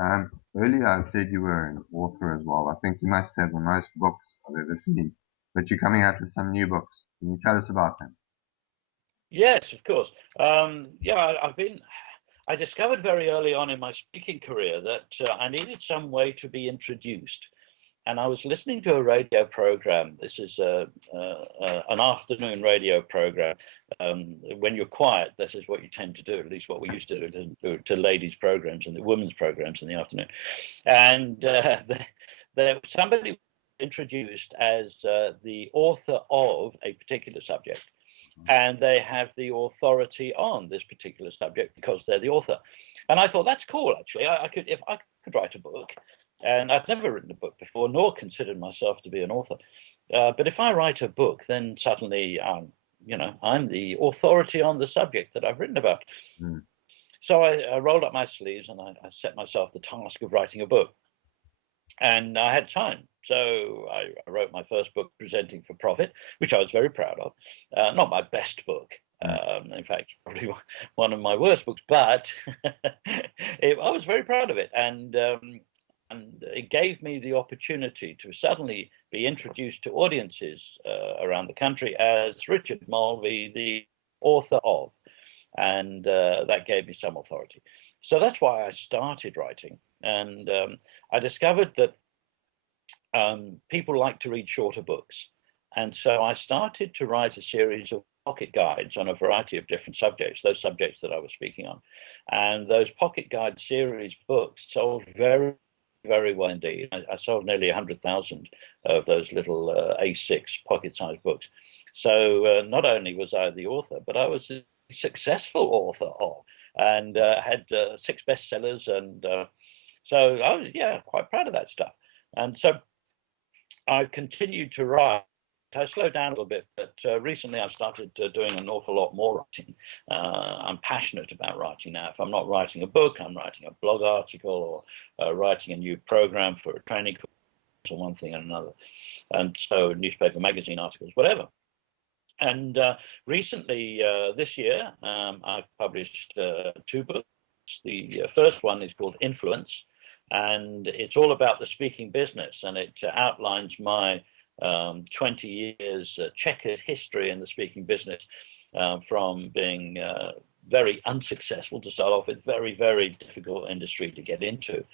Earlier I said you were an author as well. I think you must have the most books I've ever seen. But you're coming out with some new books. Can you tell us about them? Yes, of course. Yeah, I discovered very early on in my speaking career that I needed some way to be introduced. And I was listening to a radio program. This is an afternoon radio program. When you're quiet, this is what you tend to do, at least what we used to do to ladies' programs and the women's programs in the afternoon. And somebody introduced as the author of a particular subject, and they have the authority on this particular subject because they're the author. And I thought that's cool. Actually, I could, if I could write a book, and I've never written a book before, nor considered myself to be an author. But if I write a book, then suddenly, I'm the authority on the subject that I've written about. Mm. So I rolled up my sleeves and I set myself the task of writing a book. And I had time. So I wrote my first book, Presenting for Profit, which I was very proud of. Not my best book. In fact, probably one of my worst books, but I was very proud of it. And it gave me the opportunity to suddenly be introduced to audiences around the country as Richard Mulvey, the author of. And that gave me some authority. So that's why I started writing. And I discovered that people like to read shorter books. And so I started to write a series of pocket guides on a variety of different subjects, those subjects that I was speaking on. And those pocket guide series books sold very, very well indeed. I sold nearly 100,000 of those little A6 pocket-sized books. So not only was I the author, but I was a successful author of, and had 6 bestsellers. And so I was, quite proud of that stuff. And so I continued to write. I slowed down a little bit, but recently I've started doing an awful lot more writing. I'm passionate about writing now. If I'm not writing a book, I'm writing a blog article or writing a new program for a training course or one thing and another. And so newspaper, magazine articles, whatever. And recently, this year, I've published 2 books. The first one is called Influence, and it's all about the speaking business, and it outlines my 20 years checkered history in the speaking business, from being very unsuccessful to start off with, very, very difficult industry to get into.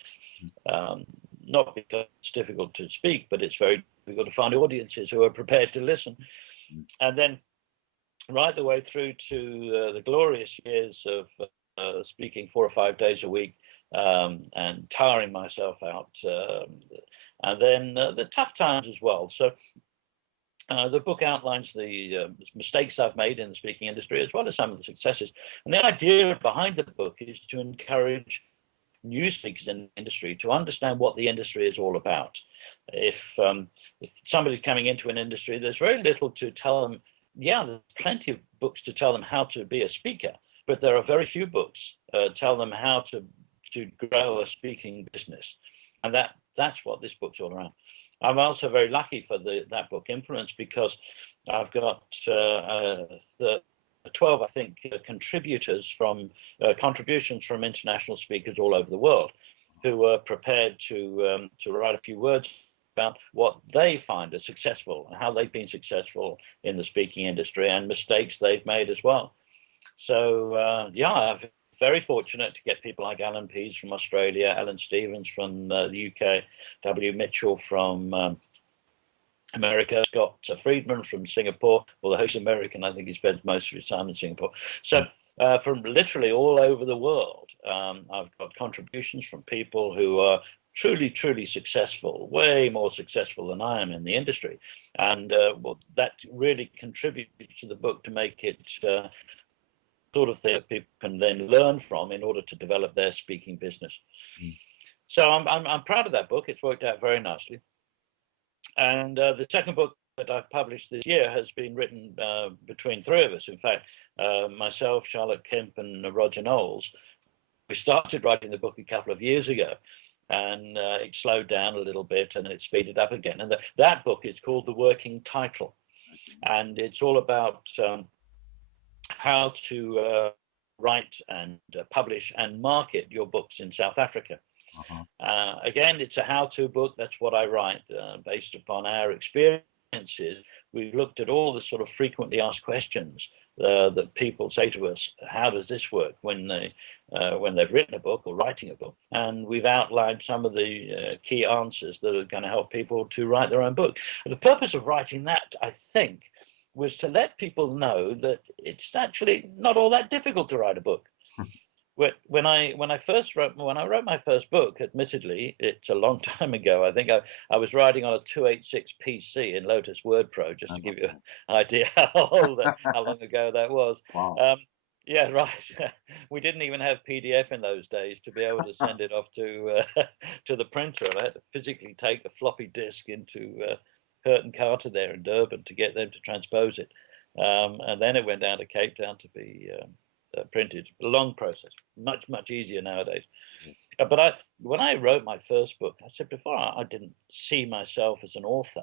Not because it's difficult to speak, but it's very difficult to find audiences who are prepared to listen. And then right the way through to the glorious years of speaking 4 or 5 days a week, and tiring myself out, and then the tough times as well. So the book outlines the mistakes I've made in the speaking industry, as well as some of the successes. And the idea behind the book is to encourage new speakers in the industry to understand what the industry is all about. If somebody's coming into an industry, there's very little to tell them. Yeah, there's plenty of books to tell them how to be a speaker, but there are very few books tell them how to grow a speaking business. And that's what this book's all around. I'm also very lucky for that book, Influence, because I've got 12, I think, contributions from international speakers all over the world who are prepared to write a few words about what they find as successful and how they've been successful in the speaking industry and mistakes they've made as well. So I'm very fortunate to get people like Alan Pease from Australia, Alan Stevens from the UK, W. Mitchell from America, Scott Friedman from Singapore, although he's American. I think he spends most of his time in Singapore. So from literally all over the world, I've got contributions from people who are truly, truly successful, way more successful than I am in the industry. And that really contributes to the book to make it sort of thing that people can then learn from in order to develop their speaking business. So I'm proud of that book. It's worked out very nicely. And the second book that I've published this year has been written between 3 of us. In fact, myself, Charlotte Kemp, and Roger Knowles. We started writing the book a couple of years ago, and it slowed down a little bit, and it speeded up again. And that book is called The Working Title, and it's all about how to write and publish and market your books in South Africa. Uh-huh. Again, it's a how-to book. That's what I write, based upon our experiences. We've looked at all the sort of frequently asked questions that people say to us. How does this work when they've written a book or writing a book? And we've outlined some of the key answers that are going to help people to write their own book. The purpose of writing that, I think, was to let people know that it's actually not all that difficult to write a book. When I wrote my first book, admittedly, it's a long time ago. I think I was writing on a 286 PC in Lotus Word Pro, just to give you an idea how long ago that was. Wow. Yeah, right. We didn't even have PDF in those days to be able to send it off to to the printer. I had to physically take the floppy disk into Hurt and Carter there in Durban to get them to transpose it, and then it went down to Cape Town to be printed. A long process, much easier nowadays. But when I wrote my first book, I said before, I didn't see myself as an author,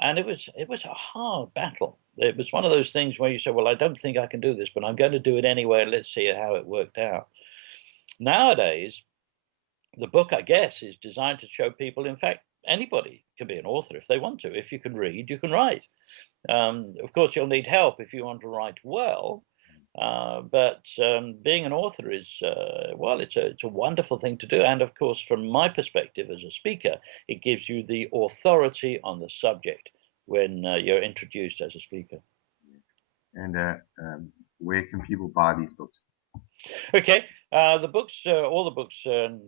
and it was a hard battle. It was one of those things where you say, well, I don't think I can do this, but I'm going to do it anyway. Let's see how it worked out. Nowadays, the book, I guess, is designed to show people, in fact, anybody can be an author if they want to. If you can read, you can write. Of course, you'll need help if you want to write well. But being an author is, well, it's a wonderful thing to do. And of course, from my perspective as a speaker, it gives you the authority on the subject when you're introduced as a speaker. And where can people buy these books? Okay, the books, all the books are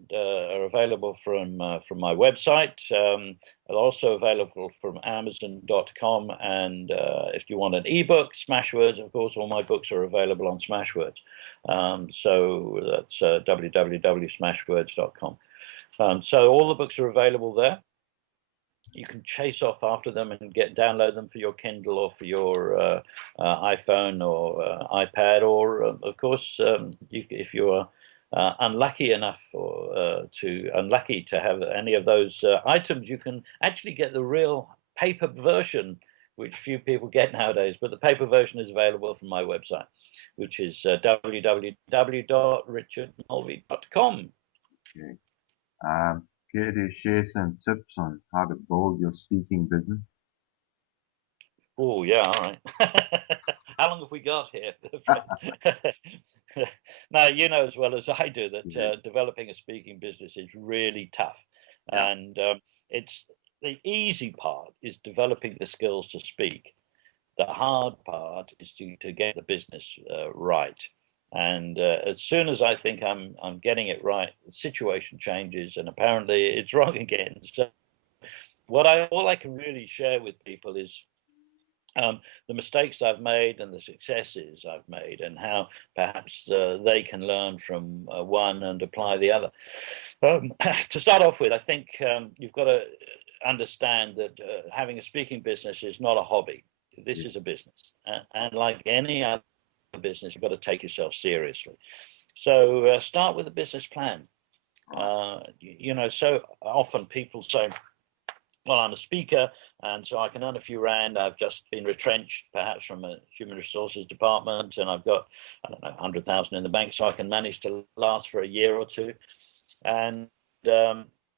available from my website. They're also available from Amazon.com, and if you want an ebook, Smashwords, of course, all my books are available on Smashwords. So that's www.smashwords.com. So all the books are available there. You can chase off after them and download them for your Kindle or for your iPhone or iPad, or of course, if you are unlucky enough unlucky to have any of those items, you can actually get the real paper version, which few people get nowadays. But the paper version is available from my website, which is www.richardmulvey.com. Okay. Care to share some tips on how to build your speaking business? Oh, yeah, all right. How long have we got here? Now, you know as well as I do that developing a speaking business is really tough. Yeah. And it's the easy part is developing the skills to speak. The hard part is to get the business right. And as soon as I think I'm getting it right, the situation changes, and apparently it's wrong again. So all I can really share with people is the mistakes I've made and the successes I've made, and how perhaps they can learn from one and apply the other. To start off with, I think you've got to understand that having a speaking business is not a hobby. This is a business, and like any other business, you've got to take yourself seriously. So start with a business plan. So often people say, well, I'm a speaker, and so I can earn a few rand. I've just been retrenched, perhaps from a human resources department, and I've got, I don't know, 100,000 in the bank, so I can manage to last for a year or two. And